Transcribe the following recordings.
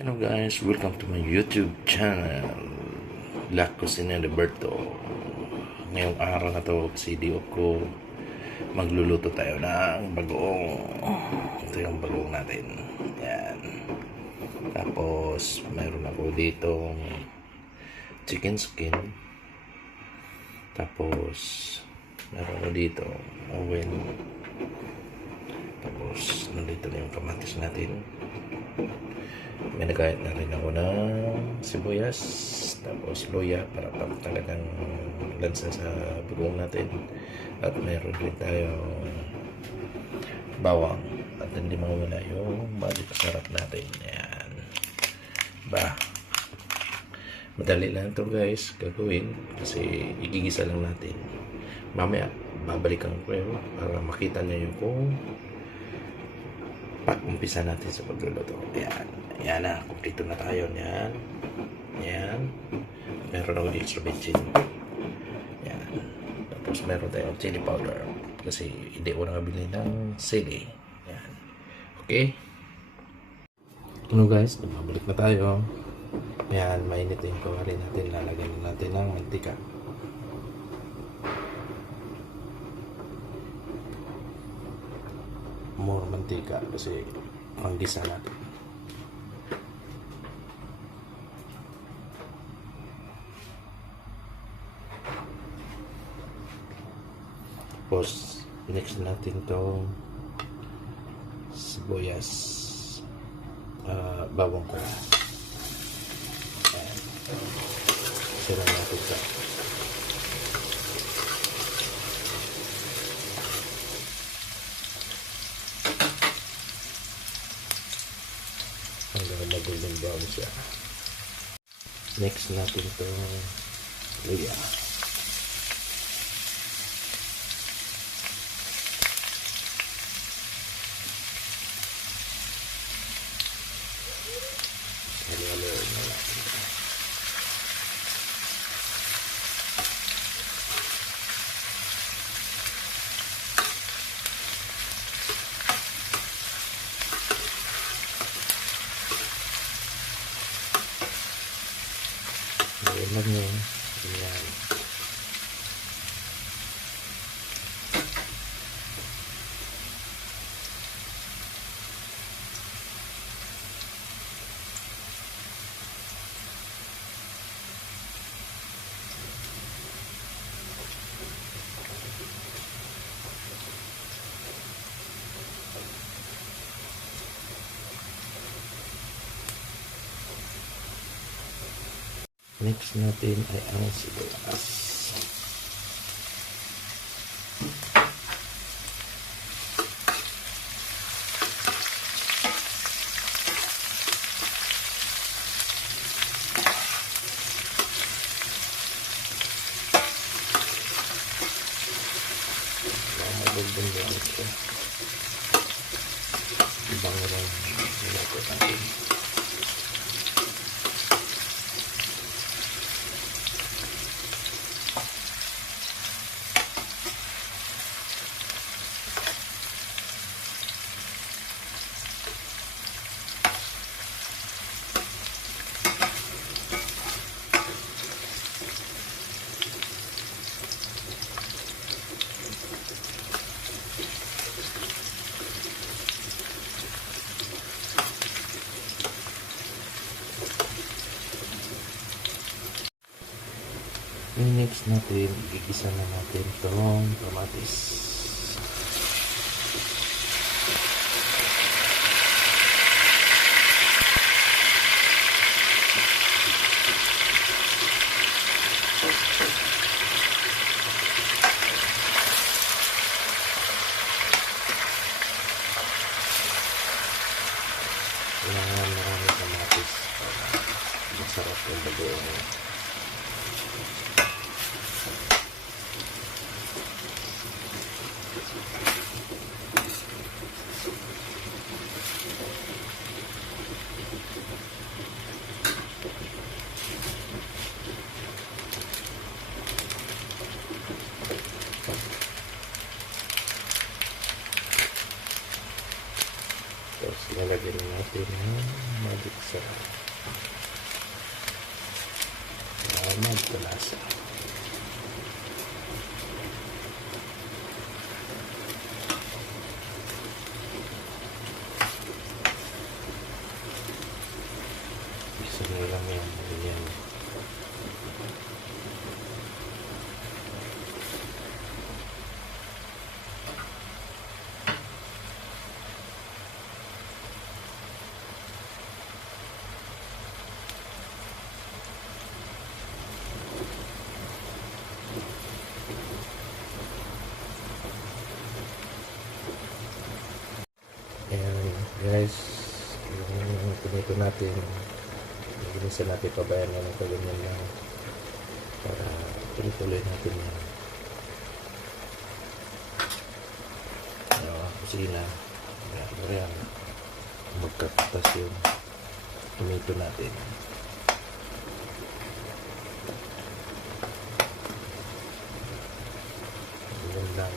Hello guys, welcome to my YouTube channel, Black Cuisine Roberto. Ngayong araw na to, CDO ko, magluluto tayo ng bagoong. Ito yung bagoong natin. Yan. Tapos, mayroon ako dito chicken skin. Tapos, mayroon ako dito oven. Tapos, nandito na yung kamatis natin. May nagayat na rin ako ng sibuyas, tapos luya para talagang lansa sa bugong natin. At mayroon din tayo bawang at hindi mawala yung bali pasarap natin. Yan. Madali lang ito guys gagawin kasi igigisa lang natin. Mamaya babalikan ko yun para makita nyo yung kung pag-umpisa natin sa pagluluto. Yan na, kumpleto na tayo. Yan. Meron ako extra bechin. Yan. Tapos meron tayong chili powder kasi hindi ko nakabili ng sili. Yan. Okay. Ano guys, mabalik na tayo. Yan, mainit yung kawali natin. Lalagyan natin ng mantika. More mantika kasi panggisa natin. Tapos next natin to sibuyas, bawang ko. Sira natin ito. Hanggang magulong brown siya. Next natin to luya. Ayan lang yun. Ayan. Next natin ay ang sibuyas. Magandang gamit siya. Ibang lang nilapot natin. Next natin, igisa na natin itong kamatis. Kailangan marami kamatis para masarap yung bagoong. Tapos lalagyan natin ng magic sarap. Magkalasa. Isa na lang yan. Ganyan. Ayan, guys, yung pinito natin, ginisa natin pabayan na ng kaganyan lang para tuloy-tuloy natin yan. Kusina, ayan, magkatas yung pinito natin. Ayan lang.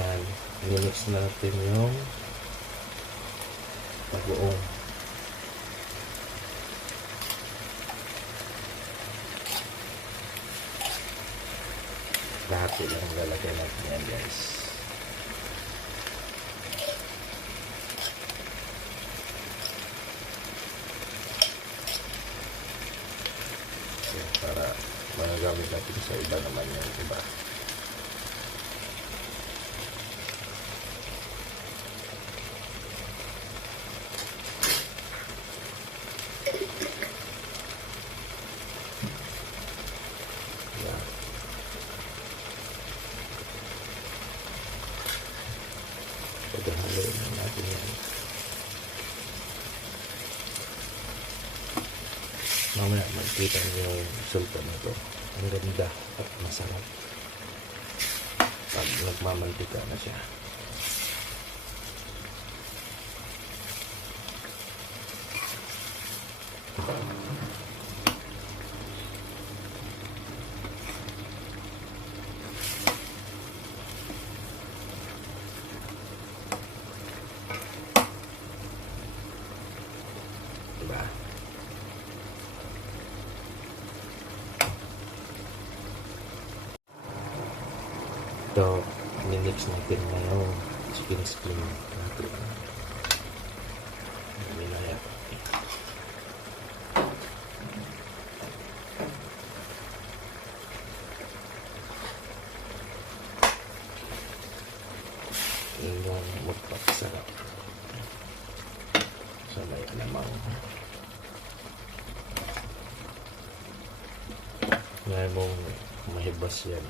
Yan, i-mix natin yung bagoong. Lahat lang lalagay natin yan, guys. Yan, para magagamit natin sa iba naman yung iba. Pagkahaloy na natin yan. Mamaya magkita niyo yung resulta nito. Ang ganda at masarap pag nagmamantika na siya. Diba? Ito, minix natin na yung chicken skin natin. Minaya. Yung magpapasarap sa may alamang. Ngayon mong mahibas yan.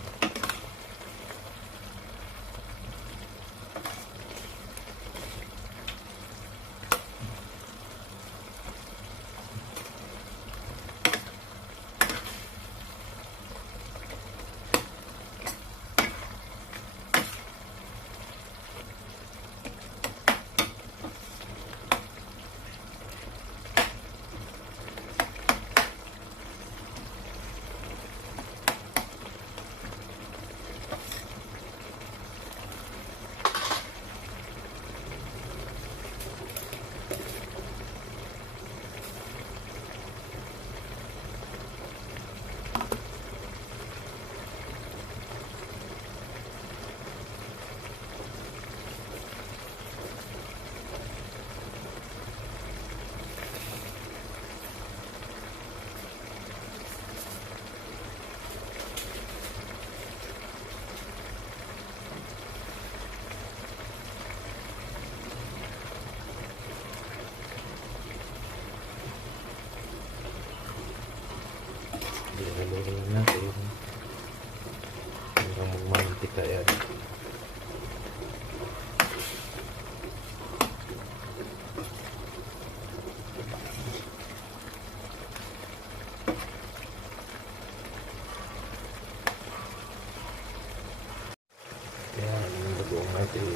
bagoong natin.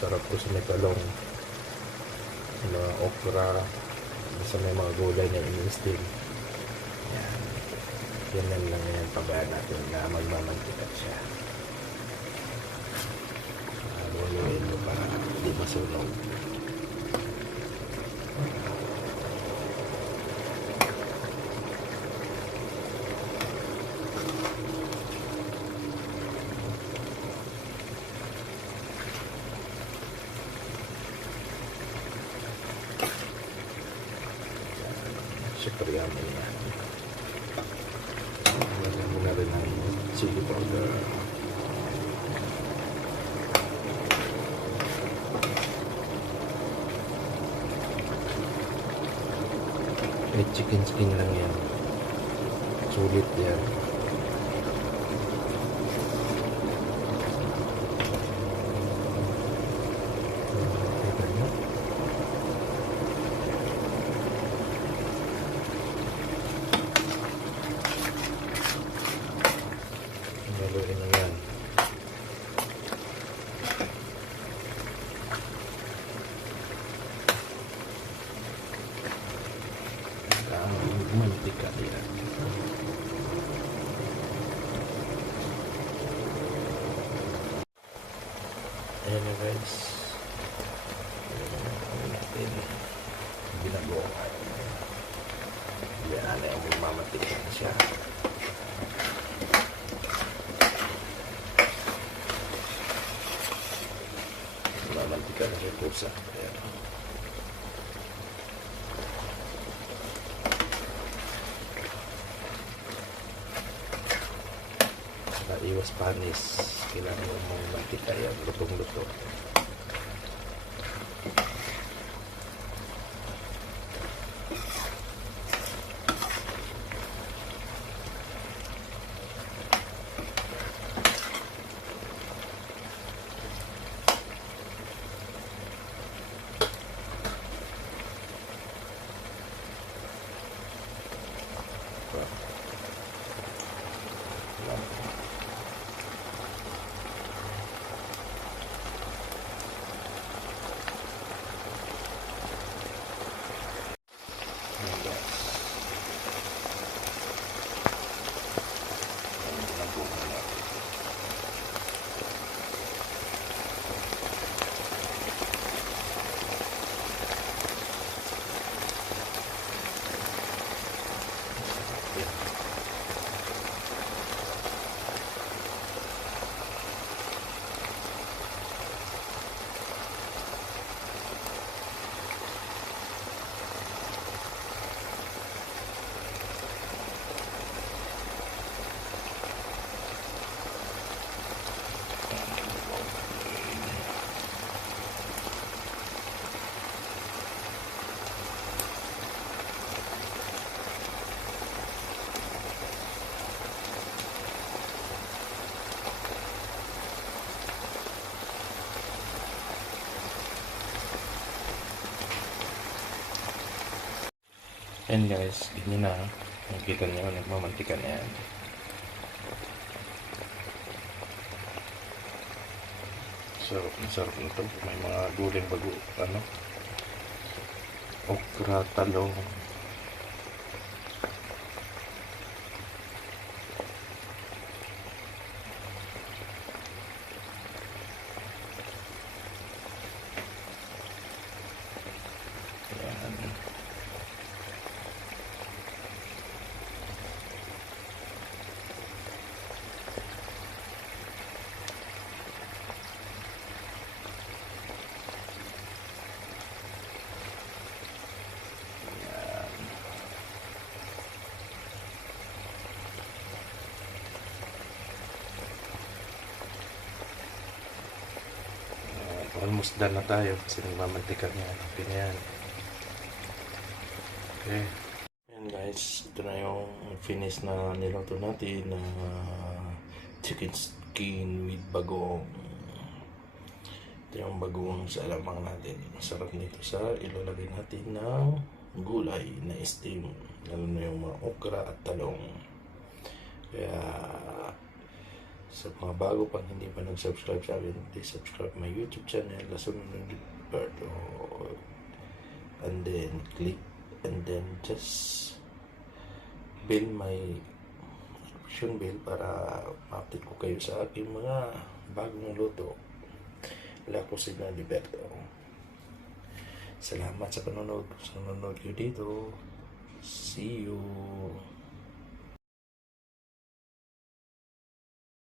Sarap ko sa may talong, mga okra, sa may mga gulay na ini-steam. Yan. Ganyan lang yan. Pabayaan natin na magmamantika siya. Luluin mo para hindi masunog. Siyempre yaman yan. Lagyan mo na rin ng chili powder. Chicken skin lang yan. Sulit yan. Haluin na yan. Mantika yan. Ayan na guys. Ayan natin. Ginagawa ko. Yan na yung magmamantika na siya. Magmamantika na siya pusa. Ayan. Iwas panis, kailangan mo mantika yan, lutong-luto. And guys, ganyan na. Nakikita nyo, nagmamantika na yan. Sarap na ito. May mga gulay bago, okra, talong. Yan. Almost done na tayo kasi nagmamantika niya. Okay na yan. Okay. Ayan guys, ito na yung finish na niluto natin na chicken skin with bagoong. Ito yung bagoong sa alamang natin. Masarap nito sa ilalagay natin ng gulay na steam. Lalo na yung mga okra at talong. Kaya Sa mga bago pang hindi pa nag-subscribe sa akin, please subscribe my YouTube channel, Lason Berto. And then click and then just bill my subscription bill para ma-update ko kayo sa aking mga bagong luto. Wala ko si Berto. Salamat sa panonood. Sa nanonood kayo dito. See you.